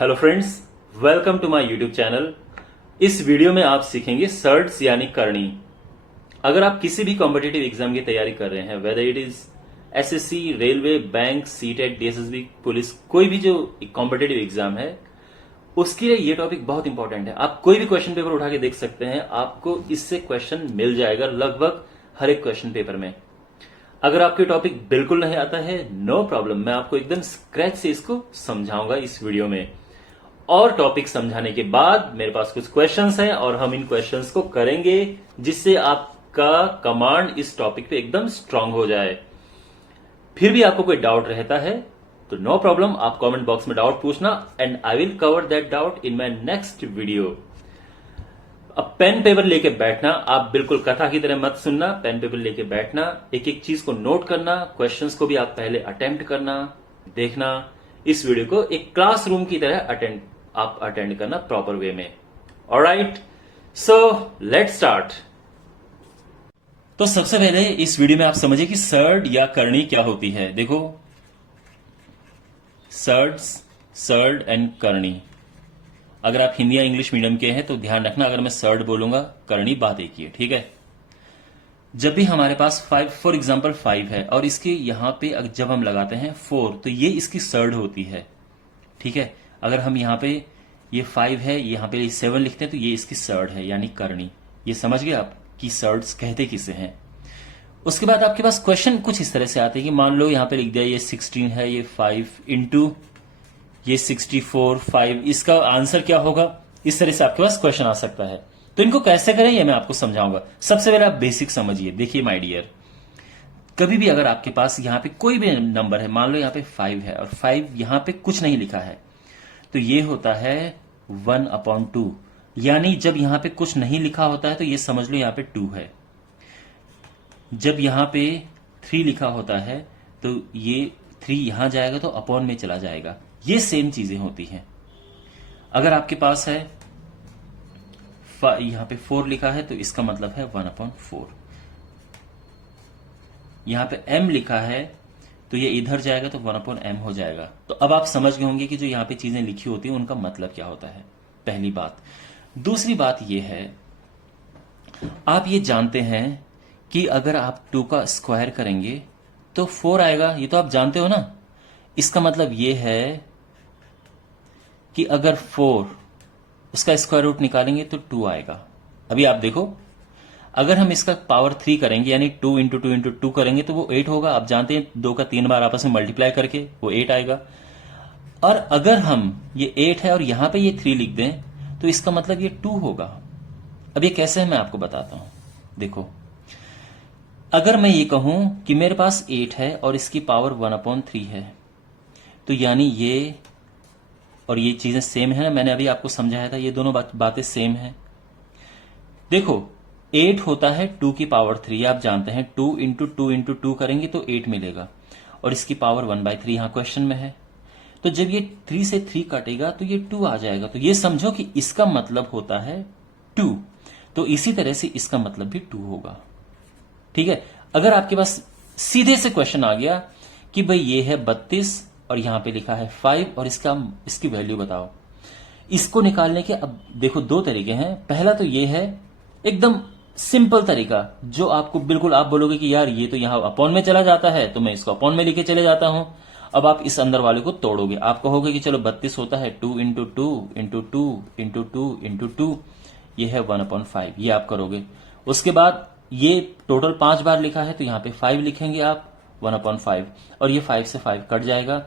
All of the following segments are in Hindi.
Hello friends, welcome to my YouTube channel. इस वीडियो में आप सीखेंगे सर्ड्स यानी करनी। अगर आप किसी भी कॉम्पिटिटिव एग्जाम की तैयारी कर रहे हैं, whether it is SSC, railway, bank, CTET, DSSB, police, कोई भी जो कॉम्पिटिटिव एग्जाम है उसके लिए ये टॉपिक बहुत इंपॉर्टेंट है। आप कोई भी क्वेश्चन पेपर उठा के देख सकते हैं, आपको इससे क्वेश्चन मिल जाएगा लगभग हर एक क्वेश्चन पेपर में। अगर आपके टॉपिक बिल्कुल नहीं आता है, नो प्रॉब्लम, मैं आपको एकदम स्क्रैच से इसको समझाऊंगा इस वीडियो में। और टॉपिक समझाने के बाद मेरे पास कुछ क्वेश्चंस हैं और हम इन क्वेश्चंस को करेंगे जिससे आपका कमांड इस टॉपिक पे एकदम स्ट्रांग हो जाए। फिर भी आपको कोई डाउट रहता है तो नो प्रॉब्लम, आप कमेंट बॉक्स में डाउट पूछना and I will cover that doubt in my next video. अब पेन पेपर लेके बैठना, आप बिल्कुल कथा की तरह मत सुनना, पेन पेपर लेके बैठना, एक एक चीज को नोट करना, क्वेश्चंस को भी आप पहले अटेम्प्ट करना, देखना। इस वीडियो को एक क्लासरूम की तरह आप अटेंड करना प्रॉपर वे में। Alright, so let's start. तो सबसे पहले इस वीडियो में आप समझिए कि सर्ड या करनी क्या होती है। देखो, सर्ड एंड करनी। अगर आप हिंदी या इंग्लिश मीडियम के हैं तो ध्यान रखना, अगर मैं सर्ड बोलूंगा करनी बात एक ही है, ठीक है। जब भी हमारे पास 5, फॉर एग्जाम्पल 5 है और इसके यहां पे जब हम लगाते हैं 4 तो ये इसकी सर्ड होती है, ठीक है। अगर हम यहां पे ये 5 है, यहां पे 7 लिखते हैं तो ये इसकी सर्ड है यानी करनी। ये समझ गए आप कि सर्ड्स कहते किसे हैं। उसके बाद आपके पास क्वेश्चन कुछ इस तरह से आते हैं कि मान लो यहां पे लिख दिया ये 16 है, ये 5 इंटू ये 64, 5, इसका आंसर क्या होगा। इस तरह से आपके पास क्वेश्चन आ सकता है। तो इनको कैसे करें ये मैं आपको समझाऊंगा। सबसे पहले आप बेसिक समझिए। देखिए माय डियर, कभी भी अगर आपके पास यहां पे कोई भी नंबर है, मान लो यहां पे 5 है और 5 यहां पे कुछ नहीं लिखा है, तो ये होता है 1/2। यानी जब यहां पे कुछ नहीं लिखा होता है तो ये समझ लो यहां पे 2 है। जब यहां पे 3 लिखा होता है तो ये 3 यहां जाएगा तो अपॉन में चला जाएगा। ये सेम चीजें होती हैं। अगर आपके पास है यहां पे 4 लिखा है तो इसका मतलब है 1/4। यहां पे m लिखा है तो ये इधर जाएगा तो 1/m हो जाएगा। तो अब आप समझ गए होंगे कि जो यहां पे चीजें लिखी होती हैं उनका मतलब क्या होता है, पहली बात। दूसरी बात ये है, आप ये जानते हैं कि अगर आप 2 का स्क्वायर करेंगे तो 4 आएगा, ये तो आप जानते हो ना। इसका मतलब ये है कि अगर 4 उसका स्क्वायर रूट निकालेंगे तो 2 आएगा। अभी आप देखो, अगर हम इसका पावर 3 करेंगे यानी 2 इंटू 2 इंटू 2 करेंगे तो वो 8 होगा। आप जानते हैं 2 का 3 बार आपस में मल्टीप्लाई करके वो 8 आएगा। और अगर हम ये 8 है और यहां पे ये 3 लिख दें तो इसका मतलब ये 2 होगा। अब ये कैसे है मैं आपको बताता हूं। देखो, अगर मैं ये कहूं कि मेरे पास 8 है और इसकी पावर 1/3 है तो यानी ये और ये चीजें सेम है ना, मैंने अभी आपको समझाया था, ये दोनों बातें सेम है। देखो, 8 होता है 2 की पावर 3, आप जानते हैं 2 इंटू 2 इंटू 2 करेंगे तो 8 मिलेगा और इसकी पावर 1/3 यहां क्वेश्चन में है। तो जब ये 3 से 3 कटेगा तो ये 2 आ जाएगा। तो ये समझो कि इसका मतलब होता है 2। तो इसी तरह से इसका मतलब भी 2 होगा, ठीक है। अगर आपके पास सीधे से क्वेश्चन आ गया कि भाई ये है 32 और यहां पे लिखा है 5 और इसकी वैल्यू बताओ, इसको निकालने के अब देखो 2 तरीके हैं। पहला तो ये है एकदम सिंपल तरीका, जो आपको बिल्कुल आप बोलोगे कि यार ये तो यहां अपॉन में चला जाता है तो मैं इसको अपॉन में लेके चले जाता हूं। अब आप इस अंदर वाले को तोड़ोगे, आप कहोगे कि चलो 32 होता है 2 इंटू 2 इंटू 2 इंटू 2 इंटू 2, ये है 1/5, ये आप करोगे। उसके बाद ये टोटल 5 बार लिखा है तो यहां पे 5 लिखेंगे आप 1/5 और ये 5 से 5 कट जाएगा,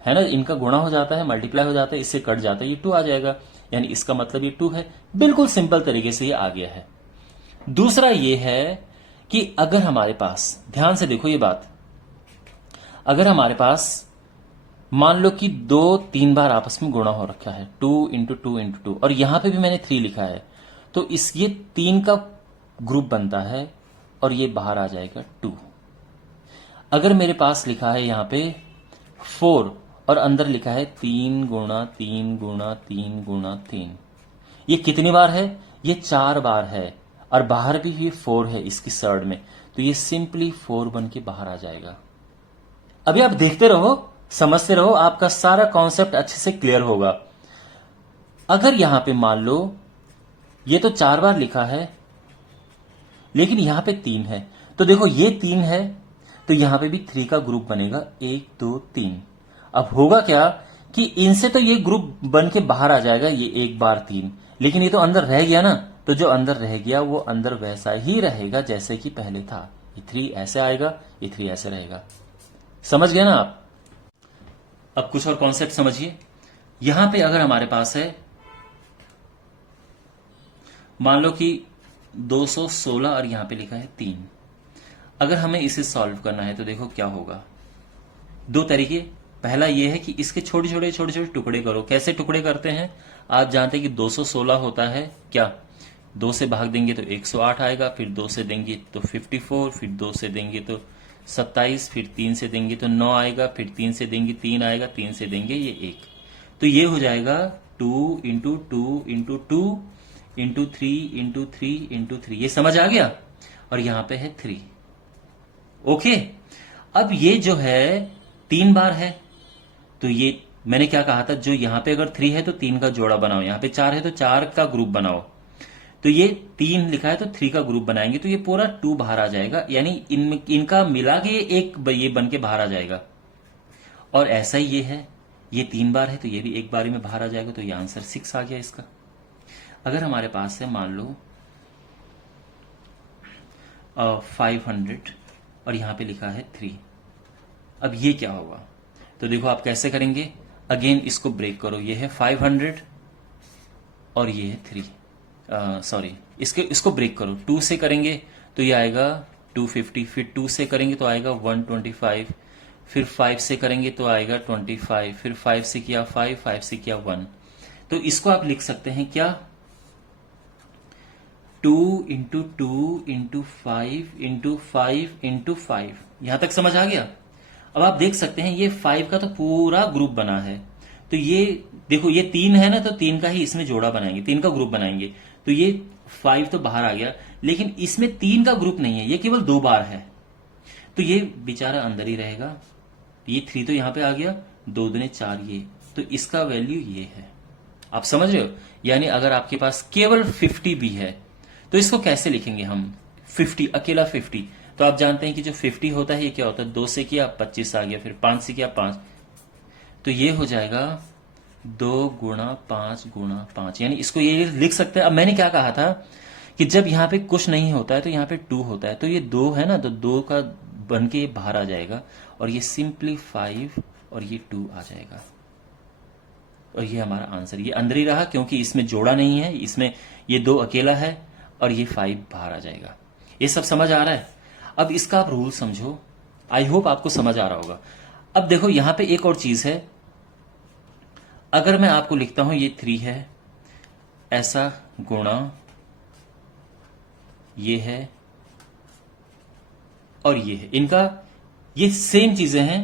है ना, इनका गुणा हो जाता है, मल्टीप्लाई हो जाता है, इससे कट जाता है, ये 2 आ जाएगा। यानी इसका मतलब ये 2 है। बिल्कुल सिंपल तरीके से ये आ गया है। दूसरा ये है कि अगर हमारे पास, ध्यान से देखो ये बात, अगर हमारे पास मान लो कि 2-3 बार आपस में गुणा हो रखा है 2 इंटू 2 इंटू 2 और यहां पे भी मैंने 3 लिखा है तो ये 3 का ग्रुप बनता है और ये बाहर आ जाएगा 2। अगर मेरे पास लिखा है यहां पे 4 और अंदर लिखा है 3 गुणा 3 गुणा 3 गुणा 3, ये कितनी बार है, ये 4 बार है और बाहर भी ये 4 है इसकी सर्ड में, तो ये सिंपली 4 बन के बाहर आ जाएगा। अभी आप देखते रहो, समझते रहो, आपका सारा कॉन्सेप्ट अच्छे से क्लियर होगा। अगर यहां पे मान लो ये तो 4 बार लिखा है लेकिन यहां पे 3 है, तो देखो ये 3 है तो यहां पे भी 3 का ग्रुप बनेगा, 1 2 3। अब होगा क्या कि इनसे तो ये ग्रुप बन के बाहर आ जाएगा, ये 1 बार 3, लेकिन ये तो अंदर रह गया ना, तो जो अंदर रह गया वो अंदर वैसा ही रहेगा जैसे कि पहले था। ये 3 ऐसे आएगा, ये 3 ऐसे रहेगा। समझ गए ना आप? अब कुछ और कॉन्सेप्ट समझिए। यहां पे अगर हमारे पास है, मान लो कि 216 और यहां पे लिखा है 3, अगर हमें इसे सॉल्व करना है तो देखो क्या होगा। दो तरीके, पहला यह है कि इसके छोटे छोटे टुकड़े करो। कैसे टुकड़े करते हैं? आप जानते हैं कि 216 होता है क्या, 2 से भाग देंगे तो 108 आएगा, फिर 2 से देंगे तो 54, फिर 2 से देंगे तो 27, फिर 3 से देंगे तो 9 आएगा, फिर 3 से देंगे 3 आएगा, 3 से देंगे ये 1। तो ये हो जाएगा 2 into 2 into 2 into 3 into 3 into 3। ये समझ आ गया? और यहां पे है 3। ओके। अब ये जो है 3 बार है, तो ये मैंने क्या कहा था, जो यहां पे अगर 3 है तो 3 का जोड़ा बनाओ, यहां पे 4 है तो 4 का ग्रुप बनाओ। तो ये 3 लिखा है तो 3 का ग्रुप बनाएंगे तो ये पूरा 2 बाहर आ जाएगा, यानी इनका मिला के एक ये बन के बाहर आ जाएगा। और ऐसा ही ये है, ये 3 बार है तो ये भी एक बारी में बाहर आ जाएगा, तो ये आंसर 6 आ गया इसका। अगर हमारे पास है मान लो 500 और यहां पे लिखा है 3, अब ये क्या होगा? तो देखो आप कैसे करेंगे, अगेन इसको ब्रेक करो। ये है 500 और ये है 3, सॉरी इसको ब्रेक करो। 2 से करेंगे तो ये आएगा 250, फिर 2 से करेंगे तो आएगा 125, फिर 5 से करेंगे तो आएगा 25, फिर 5 से किया 5 से किया 1। तो इसको आप लिख सकते हैं क्या, 2 इंटू 2 इंटू 5 इंटू 5 इंटू 5। यहां तक समझ आ गया? अब आप देख सकते हैं ये 5 का तो पूरा ग्रुप बना है, तो ये देखो ये 3 है ना, तो 3 का ही इसमें जोड़ा बनाएंगे, 3 का ग्रुप बनाएंगे, तो ये 5 तो बाहर आ गया, लेकिन इसमें 3 का ग्रुप नहीं है, ये केवल 2 बार है, तो ये बेचारा अंदर ही रहेगा। ये 3 तो यहां पे आ गया, 2 दूने 4 ये, तो इसका वैल्यू ये है। आप समझ रहे हो? यानी अगर आपके पास केवल 50 भी है तो इसको कैसे लिखेंगे हम, 50 अकेला 50। तो आप जानते हैं कि जो 50 होता है ये क्या होता है, 2 से किया 25 आ गया, फिर 5 से किया 5, तो ये हो जाएगा 2 गुणा 5 गुणा 5, यानी इसको ये लिख सकते हैं। अब मैंने क्या कहा था कि जब यहां पे कुछ नहीं होता है तो यहां पे 2 होता है, तो ये 2 है ना, तो 2 का बन के बाहर आ जाएगा, और ये सिंपली 5 और ये 2 आ जाएगा, और ये हमारा आंसर। ये अंदर ही रहा क्योंकि इसमें जोड़ा नहीं है, इसमें ये 2 अकेला है और ये 5 बाहर आ जाएगा। ये सब समझ आ रहा है? अब इसका आप रूल समझो, आई होप आपको समझ आ रहा होगा। अब देखो यहां पे एक और चीज है, अगर मैं आपको लिखता हूं ये 3 है, ऐसा गुणा ये है और ये है, इनका ये सेम चीजें हैं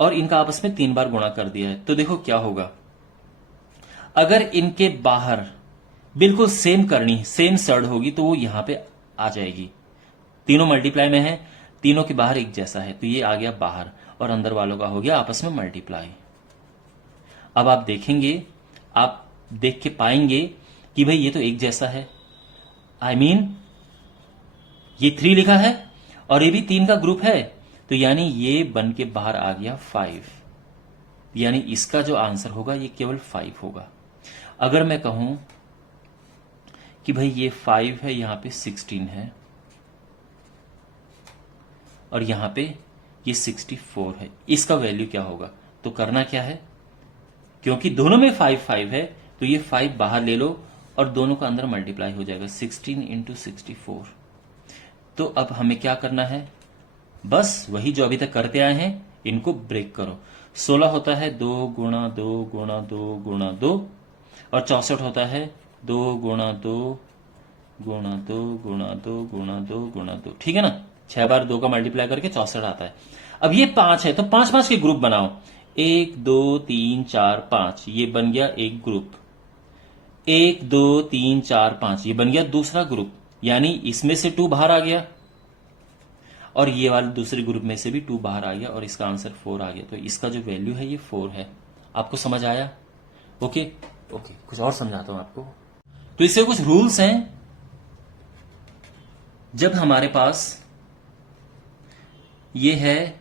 और इनका आपस में 3 बार गुणा कर दिया है, तो देखो क्या होगा। अगर इनके बाहर बिल्कुल सेम करनी, सेम सड़ होगी तो वो यहां पे आ जाएगी। तीनों मल्टीप्लाई में है, तीनों के बाहर एक जैसा है, तो ये आ गया बाहर और अंदर वालों का हो गया आपस में मल्टीप्लाई। अब आप देखेंगे, आप देख के पाएंगे कि भाई ये तो एक जैसा है, आई मीन ये 3 लिखा है और ये भी 3 का ग्रुप है, तो यानी ये बन के बाहर आ गया 5, यानी इसका जो आंसर होगा ये केवल 5 होगा। अगर मैं कहूं कि भाई ये 5 है, यहां पे 16 है और यहां पे ये 64 है, इसका वैल्यू क्या होगा? तो करना क्या है, क्योंकि दोनों में 5 है तो ये 5 बाहर ले लो और दोनों का अंदर मल्टीप्लाई हो जाएगा, 16 इंटू 64। तो अब हमें क्या करना है, बस वही जो अभी तक करते आए हैं, इनको ब्रेक करो। 16 होता है 2 गुणा 2 गुणा 2 गुणा 2, और 64 होता है 2 गुणा 2 गुणा 2 गुणा 2 गुणा 2 गुणा 2, ठीक है ना। 6 बार 2 का मल्टीप्लाई करके 64 आता है। अब ये 5 है तो 5 के ग्रुप बनाओ, 1 2 3 4 5, ये बन गया एक ग्रुप। 1 2 3 4 5, ये बन गया दूसरा ग्रुप, यानी इसमें से 2 बाहर आ गया और ये वाले दूसरे ग्रुप में से भी 2 बाहर आ गया और इसका आंसर 4 आ गया। तो इसका जो वैल्यू है ये 4 है। आपको समझ आया? ओके। ओके, कुछ और समझाता हूं आपको। तो इससे कुछ रूल्स हैं। जब हमारे पास ये है,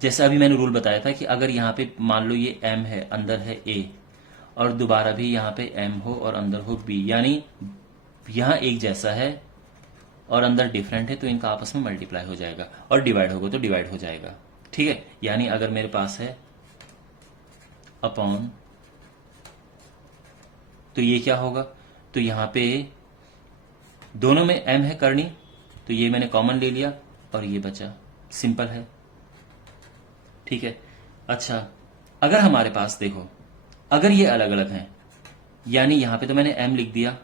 जैसे अभी मैंने रूल बताया था कि अगर यहां पे मान लो ये m है, अंदर है a, और दोबारा भी यहां पे m हो और अंदर हो b, यानी यहां एक जैसा है और अंदर डिफरेंट है, तो इनका आपस में मल्टीप्लाई हो जाएगा, और डिवाइड होगा तो डिवाइड हो जाएगा। ठीक है, यानी अगर मेरे पास है अपॉन, तो ये क्या होगा, तो यहां पे दोनों में m है करनी, तो ये मैंने कॉमन ले लिया और ये बचा, सिंपल है। ठीक है, अच्छा अगर हमारे पास देखो, अगर ये अलग अलग हैं, यानी यहां पे तो मैंने m लिख दिया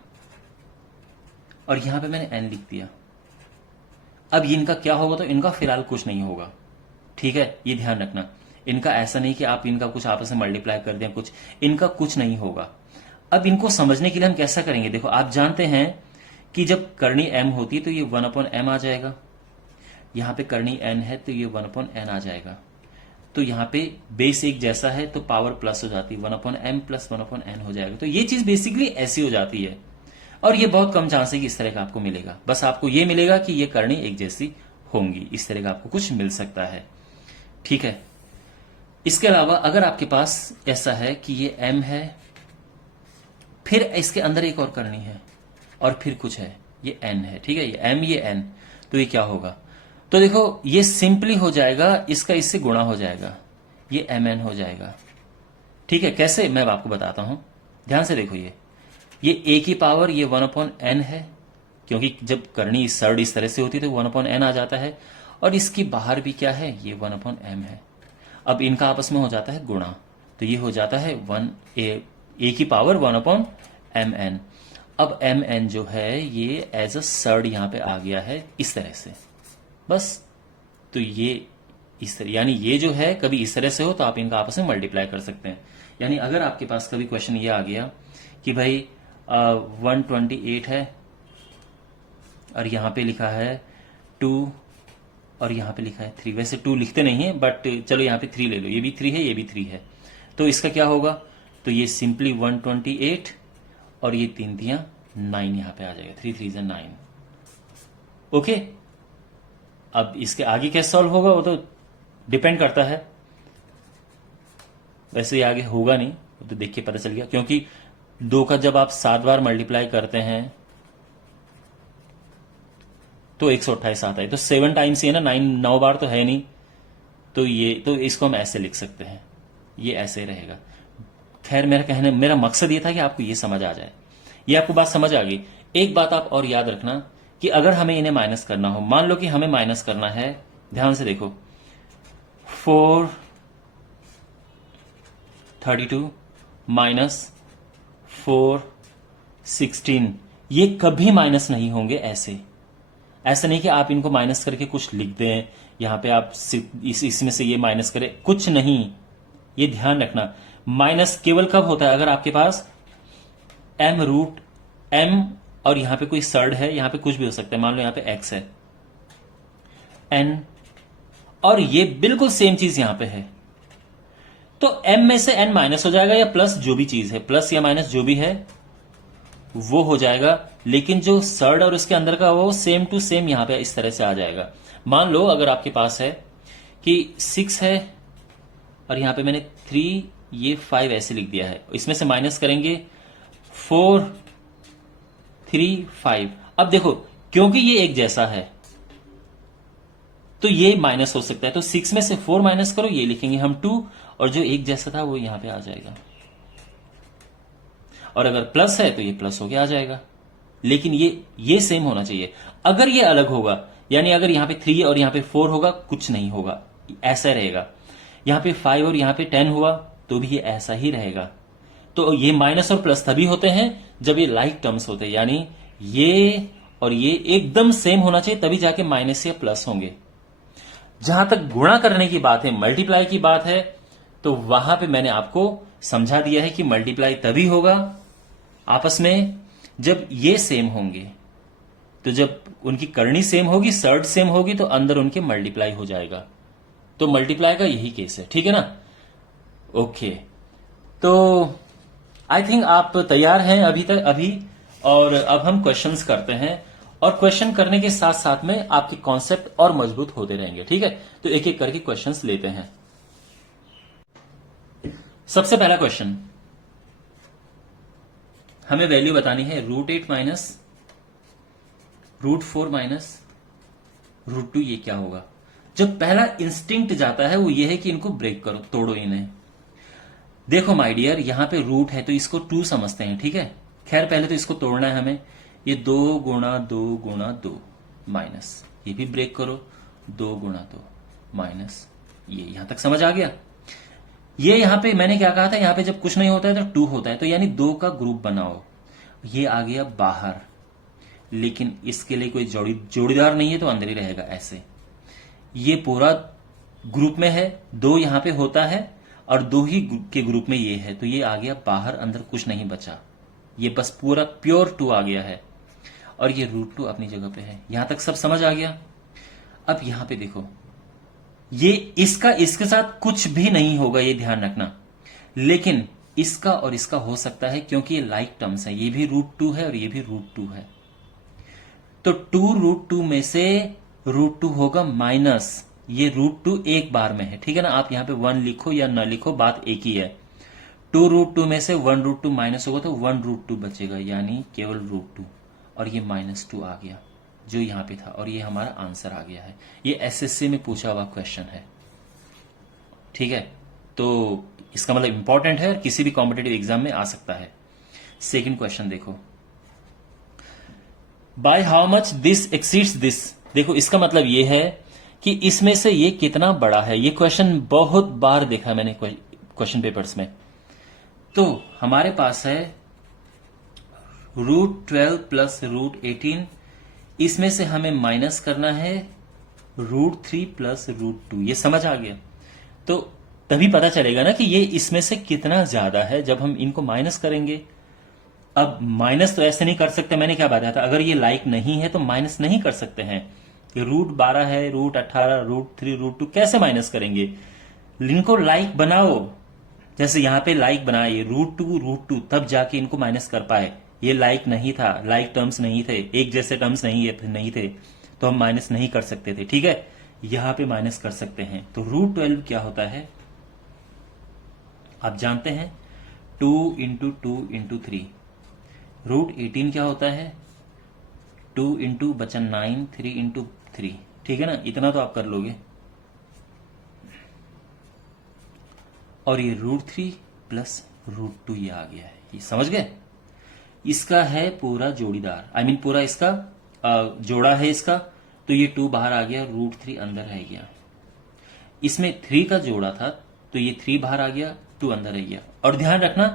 और यहां पे मैंने n लिख दिया, अब इनका क्या होगा, तो इनका फिलहाल कुछ नहीं होगा। ठीक है, ये ध्यान रखना, इनका ऐसा नहीं कि आप इनका कुछ आपस में मल्टीप्लाई कर दें, कुछ इनका कुछ नहीं होगा। अब इनको समझने के लिए हम कैसा करेंगे, देखो आप जानते हैं कि जब करनी m होती है तो ये 1/m आ जाएगा, यहां पे करनी n है तो ये 1/n आ जाएगा, तो यहां पे बेस एक जैसा है तो पावर प्लस हो जाती है, 1/m प्लस 1/n हो जाएगा। तो ये चीज बेसिकली ऐसी हो जाती है, और ये बहुत कम चांस है कि इस तरह का आपको मिलेगा। बस आपको ये मिलेगा कि ये करनी एक जैसी होंगी, इस तरह का आपको कुछ मिल सकता है। ठीक है, इसके अलावा अगर आपके पास ऐसा है कि ये m है, फिर इसके अंदर एक और करनी है, और फिर कुछ है, ये n है। ठीक है, ये m ये n, तो ये क्या होगा, तो देखो ये सिंपली हो जाएगा, इसका इससे गुणा हो जाएगा, ये mn हो जाएगा। ठीक है, कैसे मैं आपको बताता हूं, ध्यान से देखो, ये a की पावर ये 1/n है, क्योंकि जब करनी सर्ड इस तरह से होती है तो 1/n आ जाता है, और इसकी बाहर भी क्या है, ये 1/m है। अब इनका आपस में हो जाता है गुणा, तो ये हो जाता है a की पावर 1/mn। अब mn जो है ये एज अ सर्ड यहां पे आ गया है इस तरह से, बस। तो ये इस तरह, यानी ये जो है कभी इस तरह से हो तो आप इनका आपस में मल्टीप्लाई कर सकते हैं। यानी अगर आपके पास कभी क्वेश्चन ये आ गया कि भाई 128 है और यहां पे लिखा है 2 और यहां पे लिखा है 3, वैसे 2 लिखते नहीं है बट चलो यहां पे 3 ले लो, ये भी 3 है ये भी 3 है, तो इसका क्या होगा, तो ये सिंपली 128 और ये 3 दिया 9 यहां पे आ जाएगा, 3 3 से 9। ओके, अब इसके आगे कैसे सॉल्व होगा वो तो डिपेंड करता है, वैसे ये आगे होगा नहीं, वो तो देख के पता चल गया, क्योंकि 2 का जब आप 7 बार मल्टीप्लाई करते हैं तो 128 आता है, तो 7 टाइम्स ही है ना, 9 बार तो है नहीं, तो ये तो इसको हम ऐसे लिख सकते हैं, ये ऐसे रहेगा। खैर मेरा मकसद ये था कि आपको ये समझ आ जाए, ये आपको बात समझ आ गई। एक बात आप और याद रखना कि अगर हमें इन्हें माइनस करना हो, मान लो कि हमें माइनस करना है, ध्यान से देखो, 432 माइनस 416, ये कभी माइनस नहीं होंगे ऐसे। ऐसा नहीं कि आप इनको माइनस करके कुछ लिख दें, यहां पे आप इसमें से ये माइनस करें, कुछ नहीं, ये ध्यान रखना। माइनस केवल कब होता है, अगर आपके पास m और यहां पे कोई सर्ड है, यहां पे कुछ भी हो सकता है, मान लो यहां पे x है, n, और ये बिल्कुल सेम चीज यहां पे है, तो m में से n माइनस हो जाएगा, या प्लस जो भी चीज है, प्लस या माइनस जो भी है वो हो जाएगा, लेकिन जो सर्ड और उसके अंदर का वो सेम टू सेम यहां पे इस तरह से आ जाएगा। मान लो अगर आपके पास है कि 6 है और यहां पे मैंने 3 ये 5 ऐसे लिख दिया है, इसमें से माइनस करेंगे 4 3 5। अब देखो क्योंकि ये एक जैसा है तो ये माइनस हो सकता है, तो 6 में से 4 माइनस करो, ये लिखेंगे हम 2, और जो एक जैसा था वो यहां पे आ जाएगा, और अगर प्लस है तो ये प्लस होके आ जाएगा, लेकिन ये सेम होना चाहिए। अगर ये अलग होगा, यानी अगर यहां पे 3 और यहां पे 4 होगा, कुछ नहीं होगा, ऐसा रहेगा। यहां पे 5 और यहां पे 10 हुआ तो भी ये ऐसा ही रहेगा। तो ये माइनस और प्लस तभी होते हैं जब ये लाइक टर्म्स होते हैं, यानी ये और ये एकदम सेम होना चाहिए, तभी जाके माइनस या प्लस होंगे। जहां तक गुणा करने की बात है, मल्टीप्लाई की बात है, तो वहां पे मैंने आपको समझा दिया है कि मल्टीप्लाई तभी होगा आपस में जब ये सेम होंगे, तो जब उनकी करनी सेम होगी, सर्ड सेम होगी, तो अंदर उनके मल्टीप्लाई हो जाएगा। तो मल्टीप्लाई का यही केस है, ठीक है ना। ओके, तो आई थिंक आप तैयार हैं अभी और अब हम क्वेश्चंस करते हैं और क्वेश्चन करने के साथ साथ में आपके कॉन्सेप्ट और मजबूत होते रहेंगे। ठीक है, तो एक एक करके क्वेश्चंस लेते हैं। सबसे पहला क्वेश्चन, हमें वैल्यू बतानी है √8 माइनस √4 माइनस √2। ये क्या होगा? जो पहला इंस्टिंक्ट जाता है वो ये है कि इनको ब्रेक करो, तोड़ो इन्हें। देखो माय डियर, यहां पे रूट है तो इसको 2 समझते हैं। ठीक है, खैर पहले तो इसको तोड़ना है हमें। ये 2 गुणा 2 गुणा 2 माइनस, ये भी ब्रेक करो, 2 गुणा 2 माइनस। ये यहां तक समझ आ गया? ये यहां पे मैंने क्या कहा था, यहां पे जब कुछ नहीं होता है तो 2 होता है, तो यानी 2 का ग्रुप बनाओ। ये आ गया बाहर, लेकिन इसके लिए कोई जोड़ीदार नहीं है तो अंदर ही रहेगा ऐसे। ये पूरा ग्रुप में है, 2 यहां पे होता है और 2 ही के ग्रुप में ये है, तो ये आ गया बाहर, अंदर कुछ नहीं बचा। ये बस पूरा प्योर 2 आ गया है और ये √2 अपनी जगह पे है। यहां तक सब समझ आ गया? अब यहां पे देखो, ये इसके साथ कुछ भी नहीं होगा, ये ध्यान रखना, लेकिन इसका और इसका हो सकता है क्योंकि ये लाइक टर्म्स है। ये भी √2 है और ये भी √2 है, तो 2 √2 में से √2 होगा माइनस, ये √2 एक बार में है। ठीक है ना, आप यहां पे 1 लिखो या ना लिखो, बात एक ही है। 2 √2 में से 1 √2 माइनस होगा तो 1 √2 बचेगा, यानी केवल √2, और ये -2 आ गया जो यहां पे था, और ये हमारा आंसर आ गया है। ये एसएससी में पूछा हुआ क्वेश्चन है। ठीक है, तो इसका मतलब इंपॉर्टेंट है और किसी भी कॉम्पिटेटिव एग्जाम में आ सकता है। सेकंड क्वेश्चन देखो, by how much this exceeds this. देखो इसका मतलब ये है कि इसमें से ये कितना बड़ा है। ये क्वेश्चन बहुत बार देखा मैंने क्वेश्चन पेपर्स में। तो हमारे पास है √12 प्लस √18, इसमें से हमें माइनस करना है √3 प्लस √2। ये समझ आ गया? तो तभी पता चलेगा ना कि ये इसमें से कितना ज्यादा है जब हम इनको माइनस करेंगे। अब माइनस तो ऐसे नहीं कर सकते, मैंने क्या बताया था, अगर ये लाइक नहीं है तो माइनस नहीं कर सकते हैं। √12 है, √18, √3, √2 कैसे माइनस करेंगे? इनको लाइक बनाओ, जैसे यहां पे लाइक बनाए √2 √2, तब जाके इनको माइनस कर पाए। ये लाइक नहीं था, लाइक टर्म्स नहीं थे, एक जैसे टर्म्स नहीं थे, तो हम माइनस नहीं कर सकते थे। ठीक है, यहां पे माइनस कर सकते हैं। तो √12 क्या होता है आप जानते हैं, 2 × 2 × 3। √18 क्या होता है, 2 × बचा 9, 3 × 3। ठीक है ना, इतना तो आप कर लोगे। और ये √3 प्लस √2 ये आ गया है, ये समझ गए? इसका है पूरा जोड़ीदार, आई मीन पूरा इसका जोड़ा है इसका, तो ये 2 बाहर आ गया, √3 अंदर रह गया। इसमें 3 का जोड़ा था तो ये 3 बाहर आ गया, 2 अंदर रह गया। और ध्यान रखना,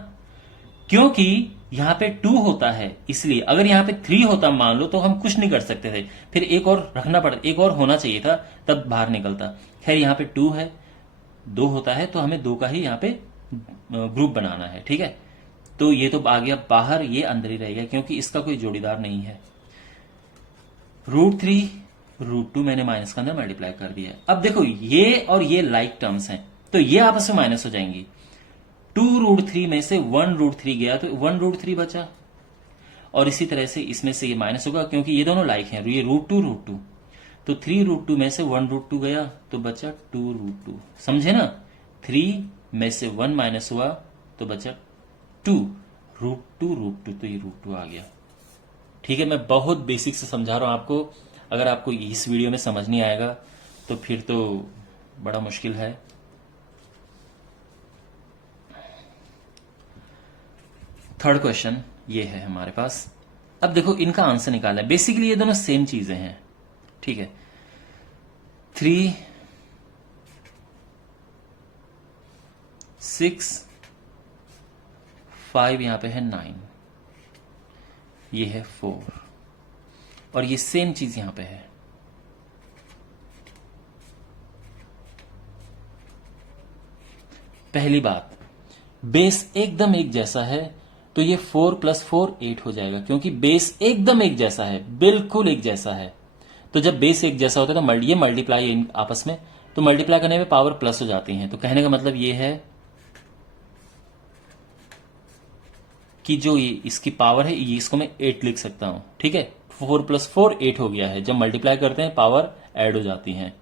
क्योंकि यहां पे 2 होता है इसलिए, अगर यहां पे 3 होता मान लो तो हम कुछ नहीं कर सकते थे, फिर एक और रखना पड़ता, एक और होना चाहिए था तब बाहर निकलता। खैर यहां पे 2 है, 2 होता है तो हमें 2 का ही यहां पे ग्रुप बनाना है। ठीक है, तो ये तो आ गया बाहर, ये अंदर ही रहेगा क्योंकि इसका कोई जोड़ीदार नहीं है। √3 √2 मैंने माइनस के अंदर मल्टीप्लाई कर दिया। अब देखो ये और ये लाइक टर्म्स हैं तो ये आपस में माइनस हो जाएंगी। 2 √3 में से 1 √3 गया तो 1 √3 बचा, और इसी तरह से इसमें से ये माइनस होगा क्योंकि ये दोनों लाइक हैं, ये √2 √2, तो 3 √2 में से 1 √2 गया तो बचा 2 √2। समझे ना, 3 में से 1 माइनस हुआ तो बचा 2 √2 √2, तो ये √2 आ गया। ठीक है, मैं बहुत बेसिक से समझा रहा हूं आपको, अगर आपको इस वीडियो में समझ नहीं आएगा तो फिर तो बड़ा मुश्किल है। थर्ड क्वेश्चन ये है हमारे पास। अब देखो इनका आंसर निकालना है। बेसिकली ये दोनों सेम चीजें हैं। ठीक है, 3 6 5 यहां पे है 9, ये है 4, और ये सेम चीज यहां पे है। पहली बात, बेस एकदम एक जैसा है तो ये 4 + 4 8 हो जाएगा, क्योंकि बेस एकदम एक जैसा है, बिल्कुल एक जैसा है। तो जब बेस एक जैसा होता है तो ये मल्टीप्लाई आपस में, तो मल्टीप्लाई करने में पावर प्लस हो जाती है। तो कहने का मतलब ये है कि जो ये इसकी पावर है ये इसको मैं 8 लिख सकता हूं, ठीक है। 4 + 4 8 हो गया है। जब मल्टीप्लाई करते हैं पावर ऐड हो जाती हैं।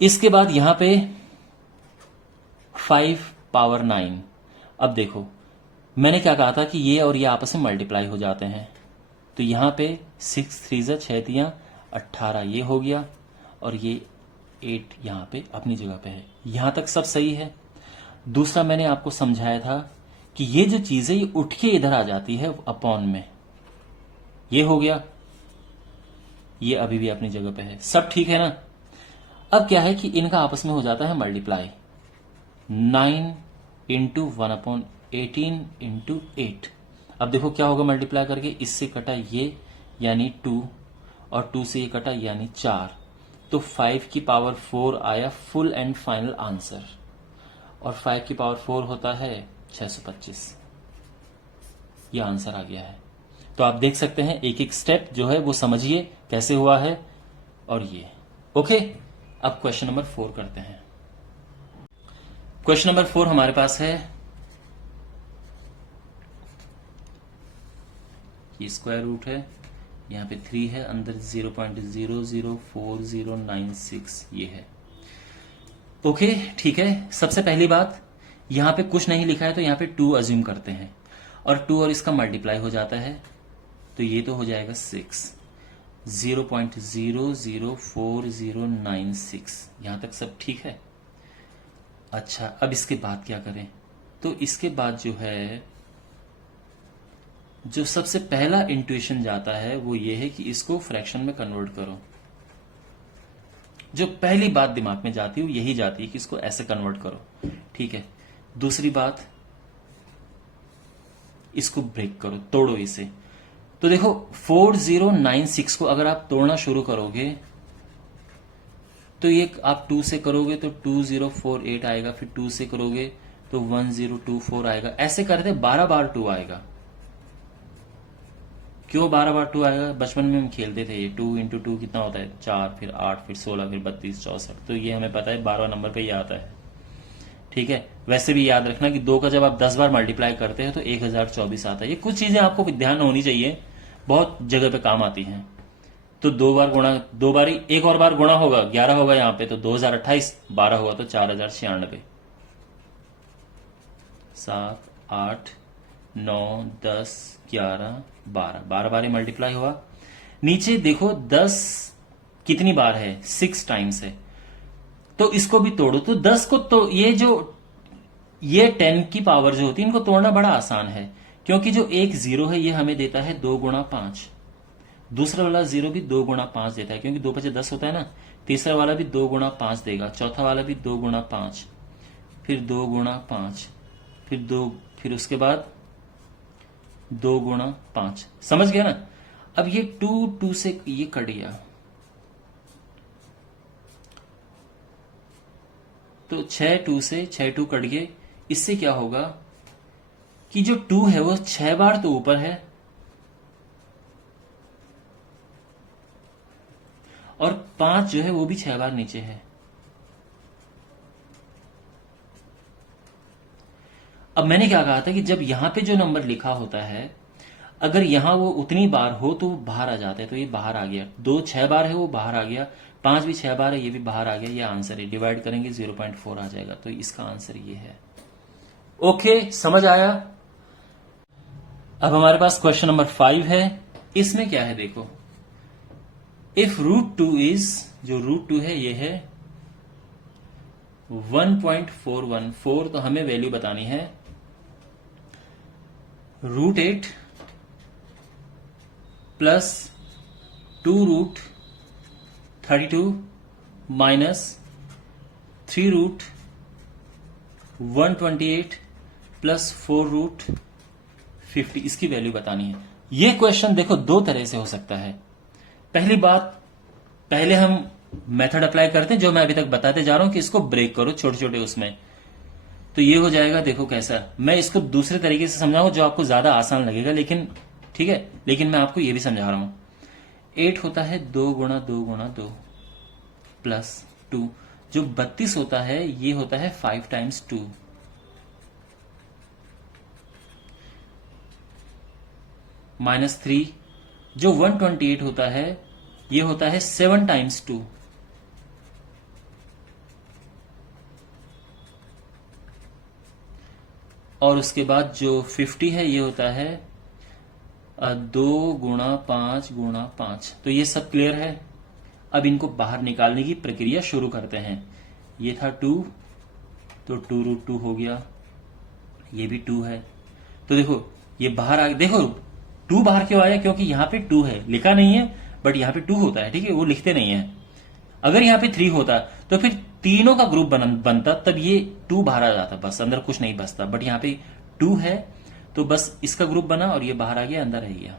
इसके बाद यहां पे 5 पावर 9। अब देखो मैंने क्या कहा था कि ये और ये आपस में मल्टीप्लाई हो जाते हैं, तो यहां पे 6 3 6 3 18 ये हो गया और ये 8 यहां पे अपनी जगह पे है। यहां तक सब सही है। दूसरा मैंने आपको समझाया था कि ये जो चीज है ये उठ के इधर आ जाती है अपॉन में, ये हो गया, ये अभी भी अपनी जगह पे है, सब ठीक है ना। अब क्या है कि इनका आपस में हो जाता है मल्टीप्लाई, 9 इंटू 1/18 इंटू 8। अब देखो क्या होगा मल्टीप्लाई करके, इससे कटा ये यानी 2 और 2 से ये कटा यानी 4, तो 5 की पावर 4 आया फुल एंड फाइनल आंसर, और 5 की पावर 4 होता है 625। ये आंसर आ गया है। तो आप देख सकते हैं एक एक स्टेप जो है वो समझिए कैसे हुआ है। और ये ओके। अब क्वेश्चन नंबर 4 करते हैं। क्वेश्चन नंबर 4 हमारे पास है, ये स्क्वायर रूट है, यहां पे 3 है, अंदर 0.004096 ये है। ओके ठीक है। सबसे पहली बात, यहां पे कुछ नहीं लिखा है तो यहां पे 2 अज्यूम करते हैं, और 2 और इसका मल्टीप्लाई हो जाता है, तो ये तो हो जाएगा 6, 0.004096। यहां तक सब ठीक है। अच्छा अब इसके बाद क्या करें, तो इसके बाद जो है जो सबसे पहला इंट्यूशन जाता है वो ये है कि इसको फ्रैक्शन में कन्वर्ट करो। जो पहली बात दिमाग में जाती है यही जाती है कि इसको ऐसे कन्वर्ट करो, ठीक है। दूसरी बात, इसको ब्रेक करो, तोड़ो इसे। तो देखो 4096 को अगर आप तोड़ना शुरू करोगे तो ये आप 2 से करोगे तो 2048 आएगा, फिर 2 से करोगे तो 1024 आएगा। ऐसे करते 12 बार 2 आएगा। क्यों 12 बार 2 आएगा? बचपन में हम खेलते थे, ये 2 × 2 कितना होता है, 4, फिर 8, फिर 16, फिर 32, 64। तो ये हमें पता है 12 नंबर पे ये आता है, ठीक है। वैसे भी याद रखना कि 2 का जब आप 10 बार मल्टीप्लाई करते हैं तो 1024 आता है। ये कुछ चीजें आपको ध्यान होनी चाहिए, बहुत जगह पे काम आती हैं। तो 2 बार गुणा, 2 बार एक और बार गुणा होगा, 11 होगा यहाँ पे तो 2028, 12 होगा तो 4096, 7, 8, 9, 10, 11, 12, 12 बार मल्टीप्लाई हुआ। नीचे देखो 10 कितनी बार है, 6 टाइम्स है, तो इसको भी तोड़ो। तो 10 को तो ये 10 की पावर जो होती है इनको तोड़ना बड़ा आसान है, क्योंकि जो एक 0 है ये हमें देता है 2 × 5, दूसरा वाला 0 भी 2 × 5 देता है, क्योंकि 2 × 5 10 होता है ना। तीसरा वाला भी 2 × 5 देगा, चौथा वाला भी 2 × 5, फिर 2 × 5, फिर 2, फिर उसके बाद 2 × 5। समझ गया ना। अब ये 2 से ये कट गया, तो 6 2 से 6 2 कट गए। इससे क्या होगा कि जो 2 है वो 6 बार तो ऊपर है और 5 जो है वो भी 6 बार नीचे है। अब मैंने क्या कहा था कि जब यहां पे जो नंबर लिखा होता है अगर यहां वो उतनी बार हो तो वो बाहर आ जाता है, तो ये बाहर आ गया। 2 6 बार है वो बाहर आ गया, 5 भी 6 बार है ये भी बाहर आ गया। ये आंसर है, डिवाइड करेंगे 0.4 आ जाएगा, तो इसका आंसर ये है। ओके समझ आया। अब हमारे पास क्वेश्चन नंबर 5 है। इसमें क्या है देखो, इफ √2 इज, जो √2 है ये है 1.414, तो हमें वैल्यू बतानी है √8 प्लस 2√32 माइनस 3√128 प्लस 4√50, इसकी वैल्यू बतानी है। ये क्वेश्चन देखो दो तरह से हो सकता है। पहली बात, पहले हम मेथड अप्लाई करते हैं जो मैं अभी तक बताते जा रहा हूं कि इसको ब्रेक करो छोटे छोटे उसमें, तो ये हो जाएगा। देखो कैसा, मैं इसको दूसरे तरीके से समझाऊं जो आपको ज्यादा आसान लगेगा, लेकिन ठीक है, लेकिन मैं आपको ये भी समझा रहा हूं। 8 होता है 2 × 2 × 2 प्लस 2, जो 32 होता है ये होता है 5 × 2, -3 जो 128 होता है ये होता है 7 टाइम्स 2, और उसके बाद जो 50 है ये होता है 2 गुणा 5 गुणा 5। तो ये सब क्लियर है। अब इनको बाहर निकालने की प्रक्रिया शुरू करते हैं। ये था 2, तो 2√2 हो गया, ये भी 2 है। तो देखो ये बाहर आ, देखो 2 बाहर क्यों आया, क्योंकि यहां पे 2 है, लिखा नहीं है बट यहां पे 2 होता है, ठीक है, वो लिखते नहीं है। अगर यहां पे 3 होता तो फिर तीनों का ग्रुप बनता, तब ये 2 बाहर आ जाता, बस अंदर कुछ नहीं बचता। बट यहां पे 2 है तो बस इसका ग्रुप बना और ये बाहर आ गया, अंदर रह गया।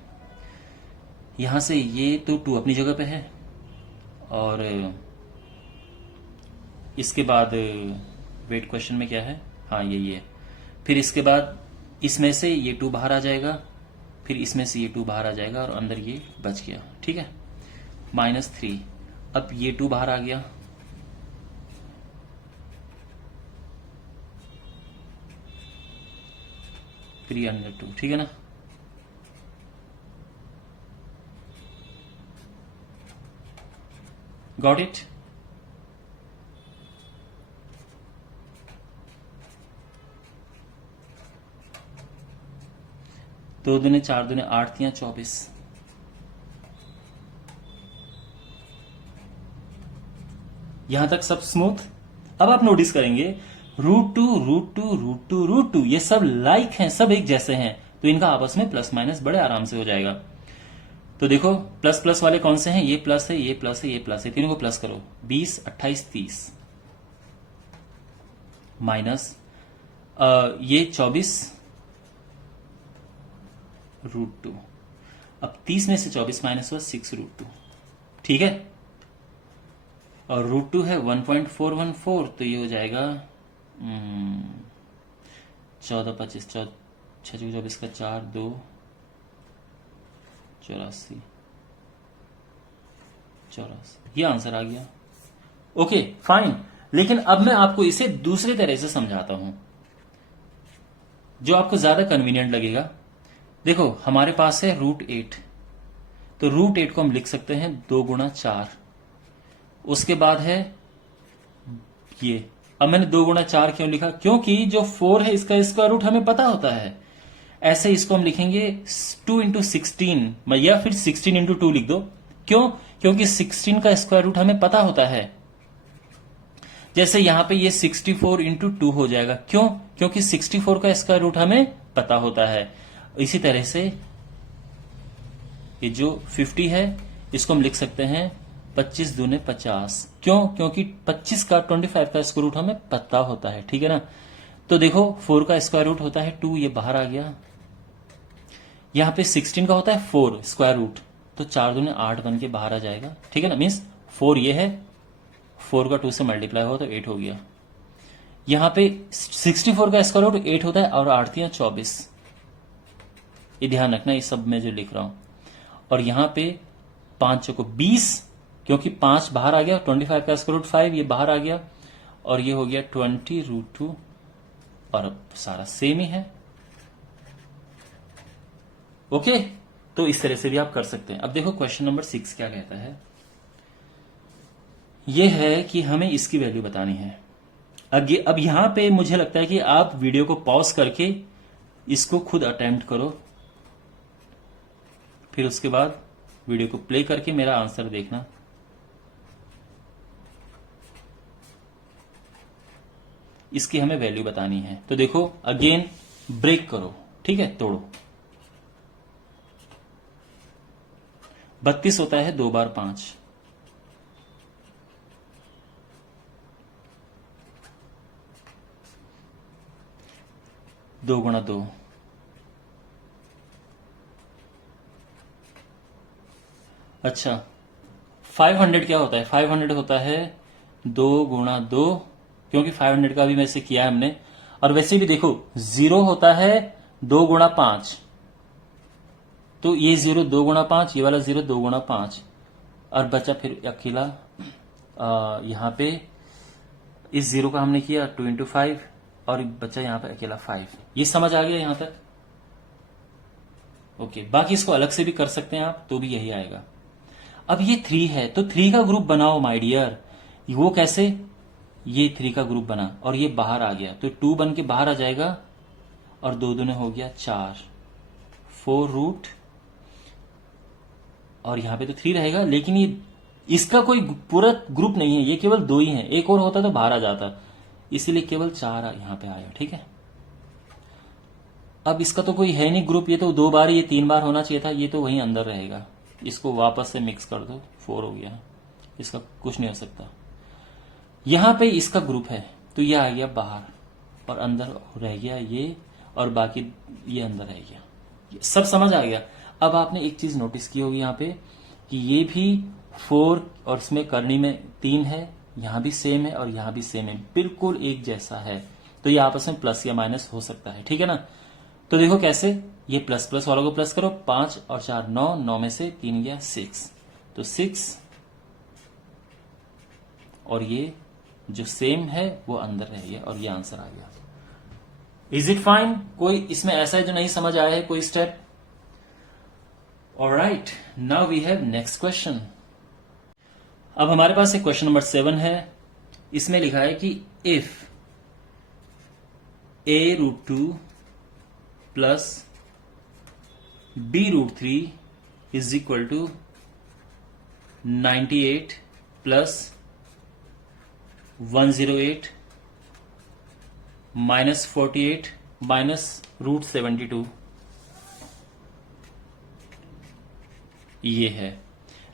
यहां से ये तो 2 अपनी जगह पे है, और इसके बाद वेट क्वेश्चन में क्या है, हाँ यही है। फिर इसके बाद इसमें से ये 2 बाहर आ जाएगा, फिर इसमें से ये 2 बाहर आ जाएगा और अंदर ये बच गया, ठीक है, -3। अब ये 2 बाहर आ गया, फिर ये अंदर 2, ठीक है ना। Got it. दो दूने 4 दूने 8 3 24। यहां तक सब स्मूथ। अब आप नोटिस करेंगे √2 ये सब लाइक हैं, सब एक जैसे हैं, तो इनका आपस में प्लस माइनस बड़े आराम से हो जाएगा। तो देखो प्लस प्लस वाले कौन से हैं, ये प्लस है, ये प्लस है, ये प्लस है, तीनों को प्लस करो, 20 28 30 माइनस ये 24 √2। अब 30 में से 24 माइनस हुआ 6√2, ठीक है। और √2 है 1.414, तो ये हो जाएगा 14 25 6 24 का 4 2 84 ये आंसर आ गया। Okay fine. लेकिन अब मैं आपको इसे दूसरे तरह से समझाता हूं जो आपको ज्यादा कन्वीनियंट लगेगा। देखो हमारे पास है √8, तो √8 को हम लिख सकते हैं 2 गुणा 4। उसके बाद है ये, अब मैंने 2 गुणा 4 क्यों लिखा, क्योंकि जो 4 है इसका स्क्वायर रूट हमें पता होता है। ऐसे इसको हम लिखेंगे 2 × 16, या फिर 16 × 2 लिख दो। क्यों, क्योंकि 16 का स्क्वायर रूट हमें पता होता है। जैसे यहां पे ये 64 × 2 हो जाएगा, क्यों, क्योंकि 64 का स्क्वायर रूट हमें पता होता है। इसी तरह से ये जो 50 है इसको हम लिख सकते हैं 25 दूने 50, क्यों, क्योंकि 25 का 25 का स्क्वायर रूट हमें पता होता है, ठीक है ना। तो देखो 4 का स्क्वायर रूट होता है 2, ये बाहर आ गया। यहां पे 16 का होता है 4 स्क्वायर रूट, तो 4 दूने 8 बन के बाहर आ जाएगा, ठीक है ना। मीन्स 4 ये है, 4 का 2 से मल्टीप्लाई हुआ तो 8 हो गया। यहां पे 64 का स्क्वायर रूट 8 होता है और 8 3 24, ये ध्यान रखना इस सब में जो लिख रहा हूं। और यहां पे 5 चौको 20, क्योंकि 5 बाहर आ गया, 25 का स्क्वायर रूट 5 ये बाहर आ गया, और ये हो गया 20√2, और अब सारा सेम ही है। ओके, तो इस तरह से भी आप कर सकते हैं। अब देखो क्वेश्चन नंबर 6 क्या कहता है। यह है कि हमें इसकी वैल्यू बतानी है। अब यहां पे मुझे लगता है कि आप वीडियो को पॉज करके इसको खुद अटेम्प्ट करो, फिर उसके बाद वीडियो को प्ले करके मेरा आंसर देखना। इसकी हमें वैल्यू बतानी है। तो देखो अगेन ब्रेक करो, ठीक है, तोड़ो। 32 होता है 2 बार 5, 2 गुणा 2, अच्छा 500 क्या होता है, 500 होता है 2 गुणा 2, क्योंकि 500 का भी वैसे किया है हमने। और वैसे भी देखो 0 होता है 2 गुणा 5, तो ये 0 2 गुणा 5, ये वाला 0 2 गुणा 5, और बचा फिर अकेला यहां पे इस 0 का हमने किया 2 × 5, और बचा यहां पे अकेला 5। ये समझ आ गया यहां तक। ओके, बाकी इसको अलग से भी कर सकते हैं आप, तो भी यही आएगा। अब ये 3 है तो 3 का ग्रुप बनाओ माय डियर। वो कैसे? ये 3 का ग्रुप बना और ये बाहर आ गया तो 2 बन के बाहर आ जाएगा और 2 दूने हो गया 4, 4 रूट, और यहां पे तो 3 रहेगा, लेकिन ये इसका कोई पूरा ग्रुप नहीं है, ये केवल 2 ही है। एक और होता तो बाहर आ जाता, इसलिए केवल 4 यहां पे आया। ठीक है, अब इसका तो कोई है नहीं ग्रुप, ये तो 2 बार, ये 3 बार होना चाहिए था, ये तो वहीं अंदर रहेगा। इसको वापस से मिक्स कर दो, 4 हो गया, इसका कुछ नहीं हो सकता। यहां पे इसका ग्रुप है तो ये आ गया बाहर और अंदर रह गया ये, और बाकी ये अंदर रह गया। ये सब समझ आ गया। अब आपने एक चीज नोटिस की होगी यहां पे कि ये भी 4 और इसमें करनी में 3 है, यहां भी सेम है और यहां भी सेम है, बिल्कुल एक जैसा है। तो ये आपस में प्लस या माइनस हो सकता है। ठीक है ना, तो देखो कैसे, ये प्लस प्लस वालों को प्लस करो, 5 और 4 9, 9 में से 3 गया 6, तो 6, और ये जो सेम है वो अंदर रह गया और ये आंसर आ गया। Is it fine? कोई इसमें ऐसा है जो नहीं समझ आया है कोई step? Alright, now we have next question. अब हमारे पास एक क्वेश्चन नंबर 7 है। इसमें लिखा है कि if a√2 plus b√3 is equal to 98 plus 108 minus 48 minus √72, ये है,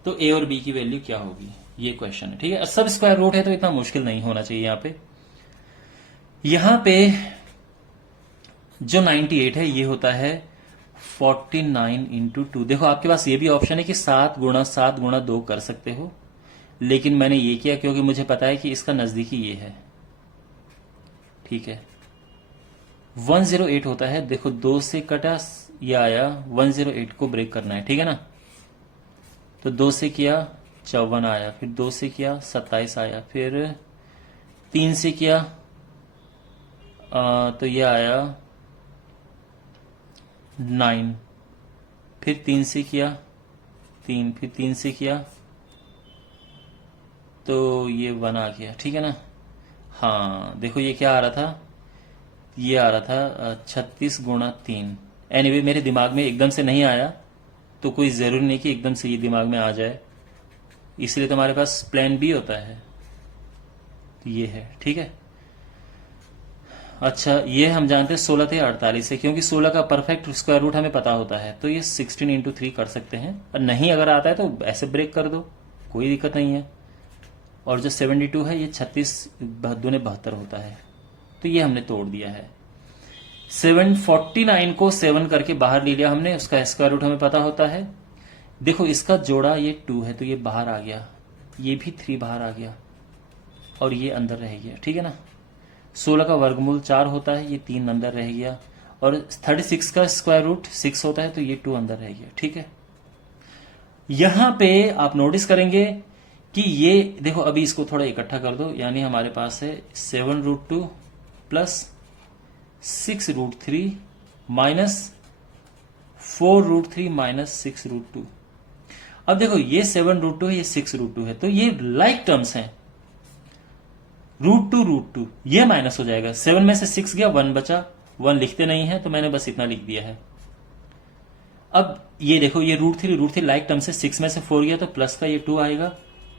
तो ए और बी की वैल्यू क्या होगी, ये क्वेश्चन है। ठीक है, सब स्क्वायर रूट है तो इतना मुश्किल नहीं होना चाहिए। यहां पे जो 98 है ये होता है 49 इंटू 2। देखो आपके पास ये भी ऑप्शन है कि 7 गुणा 7 गुणा 2 कर सकते हो, लेकिन मैंने ये किया क्योंकि मुझे पता है कि इसका नजदीकी ये है। ठीक है, 108 होता है, देखो 2 से कटा ये आया, 108 को ब्रेक करना है। ठीक है ना, तो 2 से किया 54 आया, फिर 2 से किया 27 आया, फिर 3 से किया तो ये आया 9, फिर 3 से किया 3, फिर 3 से किया तो ये 1 आ गया। ठीक है ना, हाँ देखो ये क्या आ रहा था, ये आ रहा था 36 गुणा 3। एनीवे मेरे दिमाग में एकदम से नहीं आया, तो कोई जरूरी नहीं कि एकदम से ये दिमाग में आ जाए, इसलिए तो हमारे पास प्लान बी होता है। तो ये है, ठीक है। अच्छा, ये हम जानते हैं 16 थे 48 है, क्योंकि 16 का परफेक्ट स्क्वायर रूट हमें पता होता है, तो ये 16 इंटू 3 कर सकते हैं, और नहीं अगर आता है तो ऐसे ब्रेक कर दो, कोई दिक्कत नहीं है। और जो 72 है ये 36 दूने 72 होता है, तो ये हमने तोड़ दिया है। 749 को 7 करके बाहर ले लिया हमने, उसका स्क्वायर रूट हमें पता होता है। देखो इसका जोड़ा ये 2 है तो ये बाहर आ गया, ये भी 3 बाहर आ गया और ये अंदर रह गया। ठीक है ना, 16 का वर्गमूल 4 होता है, ये 3 अंदर रह गया, और 36 का स्क्वायर रूट 6 होता है तो ये 2 अंदर रह गया। ठीक है, यहां पे आप नोटिस करेंगे कि ये देखो, अभी इसको थोड़ा इकट्ठा कर दो, यानी हमारे पास है 7√2 प्लस 6√3 माइनस 4√3 माइनस 6√2। अब देखो ये 7√2 है, ये 6√2 है, तो ये लाइक टर्म्स हैं। √2 ये माइनस हो जाएगा, 7 में से 6 गया, 1 बचा, 1 लिखते नहीं है तो मैंने बस इतना लिख दिया है। अब ये देखो ये √3 लाइक टर्म से 6 में से 4 गया तो प्लस का ये 2 आएगा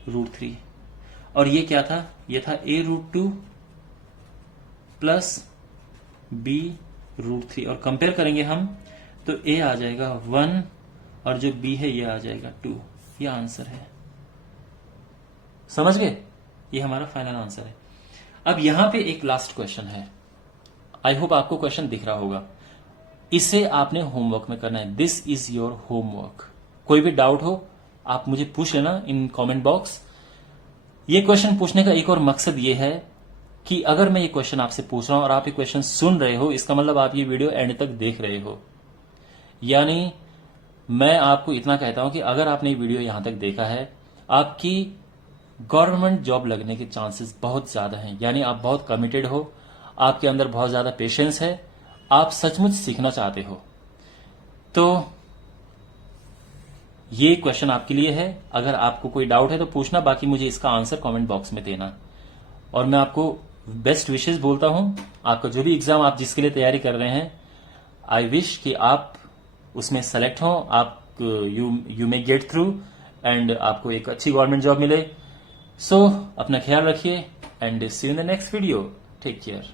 √3, और ये क्या था, ये था a√2 प्लस b√3, और कंपेयर करेंगे हम तो a आ जाएगा 1 और जो b है ये आ जाएगा 2। ये आंसर है, समझ गए, ये हमारा फाइनल आंसर है। अब यहां पे एक लास्ट क्वेश्चन है, आई होप आपको क्वेश्चन दिख रहा होगा, इसे आपने होमवर्क में करना है। This is your homework. कोई भी डाउट हो आप मुझे पूछ लेना इन कमेंट बॉक्स। ये क्वेश्चन पूछने का एक और मकसद ये है कि अगर मैं ये क्वेश्चन आपसे पूछ रहा हूं और आप ये क्वेश्चन सुन रहे हो, इसका मतलब आप ये वीडियो एंड तक देख रहे हो। यानी मैं आपको इतना कहता हूं कि अगर आपने ये वीडियो यहां तक देखा है, आपकी गवर्नमेंट जॉब लगने के चांसेस बहुत ज्यादा हैं। यानी आप बहुत कमिटेड हो, आपके अंदर बहुत ज्यादा पेशेंस है, आप सचमुच सीखना चाहते हो। तो ये क्वेश्चन आपके लिए है। अगर आपको कोई डाउट है तो पूछना, बाकी मुझे इसका आंसर कमेंट बॉक्स में देना। और मैं आपको बेस्ट विशेस बोलता हूं। आपका जो भी एग्जाम आप जिसके लिए तैयारी कर रहे हैं, आई विश कि आप उसमें सेलेक्ट हो, आप you may get through and आपको एक अच्छी गवर्नमेंट जॉब मिले। सो अपना ख्याल रखिए and see you in the next video. Take care.